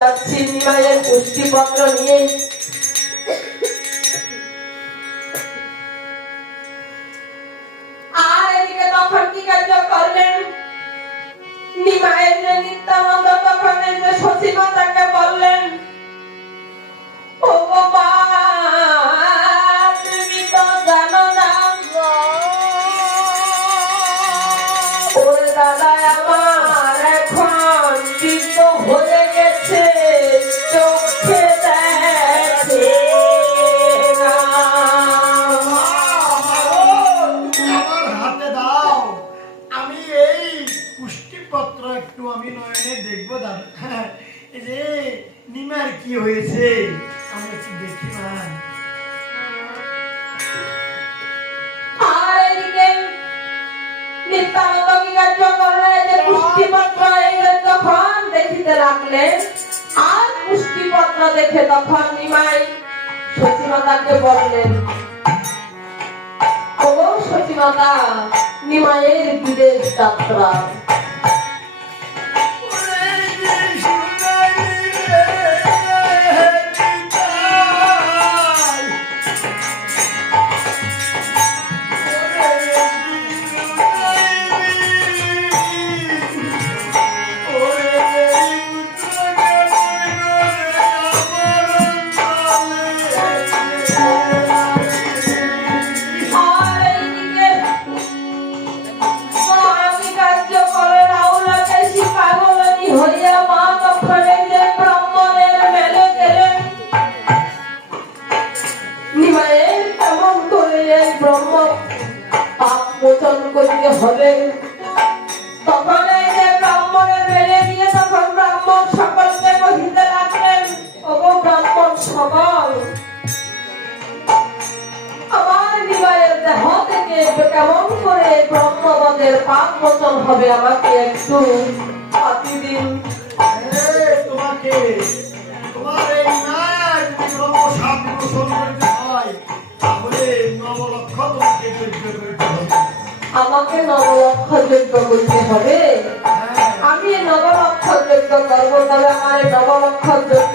যাচ্ছি নিমাইয়ের পুষ্টিপত্র নিয়ে। আর এদিকে তখন কি কার্য করলেন নিমাইয়ের যে নিত্যানন্দ তখন সচিবতাকে বললেন, ও বাবা তুমি তো জানো না ওরে দাদা আমার এখন চিত্ত হয়ে গেছে, চোখে দেখে না। আমার হাতে দাও, আমি এই পুষ্টিপত্র একটু আমি নয়নে দেখবো দাদা। এই যে নিমার কি হয়েছে আমি একটু দেখি না। আর এদিকে নিত্যানন্দ কি কার্য করলেন, যে পুষ্টিপত্র এইলেন যখন দেখিতে লাগলেন, আর পুষ্টিপত্র দেখে তখন নিমাই সচিমাতাকে বললেন, ও সচিমাতা নিমাইয়ের বিদেশ যাত্রা। করতে হবে তখন এই যে ব্রাহ্মণের মেলে দিয়ে তখন ব্রাহ্মণ সকলকে কহিতে লাগলেন, ও ব্রাহ্মণ সকল আমার নিমাইয়ের দেহ থেকে কেমন করে ব্রহ্মবাদের পাপ মোচন হবে আমাকে একটু পাতি দিন। তোমাকে তোমার এই মায়ের যদি ব্রহ্ম সাপ মোচন করতে হয় তাহলে নবলক্ষ তোমাকে যজ্ঞ করতে হবে। আমাকে নবলক্ষ যজ্ঞ করতে হবে? আমি নবলক্ষ যজ্ঞ করবো, তবে আমার নবলক্ষ যজ্ঞ